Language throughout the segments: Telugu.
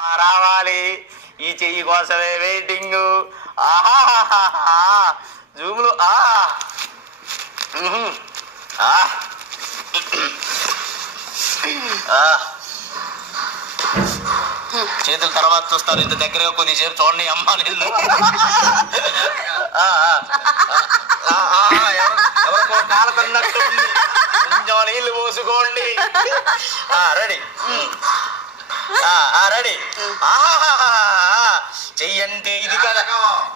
రావాలి ఈ చెయ్యి కోసమే వెయిటింగ్. ఆహాహాహా జూములు చేతుల తర్వాత చూస్తారు. ఇంత దగ్గరగా కొద్దిసేపు చూడండి అమ్మ నీళ్ళు. ఎవరికో కాలకున్నట్టు కొంచెం నీళ్ళు పోసుకోండి. Ready ready. చెయ్యంటే ఇది కదా,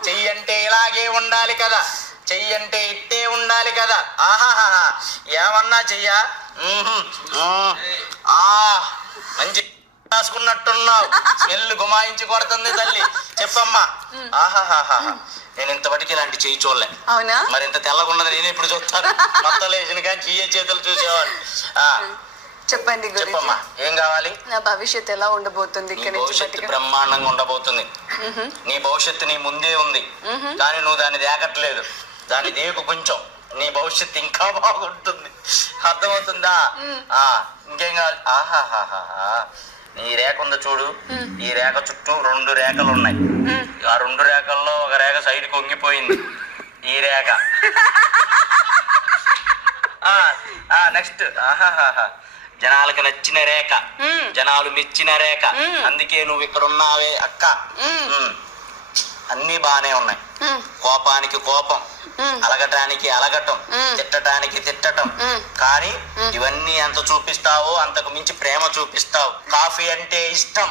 చెయ్యంటే ఇలాగే ఉండాలి కదా, చెయ్యంటే ఇట్టే ఉండాలి కదా. ఆహాహా ఏమన్నా చెయ్యా మంచి రాసుకున్నట్టున్నావు. స్మెల్ గుమాయించి కొడుతుంది తల్లి. చెప్పమ్మా. ఆహాహాహా నేను ఇంతవరకు ఇలాంటి చెయ్యి చూడలే. అవునా? మరి ఇంత తెల్లగున్నది నేను ఇప్పుడు చూస్తాను. మొత్తం లేచిన కానీ చెయ్యే చేతులు చూసేవాళ్ళు. చెప్పండి చెప్పమ్మా ఏం కావాలి? నా భవిష్యత్తు ఎలా ఉండబోతుంది? భవిష్యత్తు బ్రహ్మాండంగా ఉండబోతుంది. నీ భవిష్యత్తు నీ ముందే ఉంది, కానీ నువ్వు దాన్ని దేకట్లేదు. దాన్ని దేకు కొంచెం, నీ భవిష్యత్తు ఇంకా బాగుంటుంది. అర్థమవుతుందా? ఇంకేం కావాలి? ఆహాహాహా ఈ రేఖ ఉంది చూడు, ఈ రేఖ చుట్టూ 2 రేఖలు ఉన్నాయి. ఆ 2 రేఖల్లో ఒక రేఖ సైడ్ కొంగిపోయింది. ఈ రేఖ నెక్స్ట్. ఆహాహాహా జనాలకు నచ్చిన రేఖ, జనాలు మెచ్చిన రేఖ. అందుకే నువ్వు ఇక్కడ ఉన్నావే అక్క. అన్నీ బానే ఉన్నాయి. కోపానికి కోపం, అలగటానికి అలగటం, తిట్టడానికి తిట్టటం. కానీ ఇవన్నీ ఎంత చూపిస్తావో అంతకు మించి ప్రేమ చూపిస్తావు. కాఫీ అంటే ఇష్టం.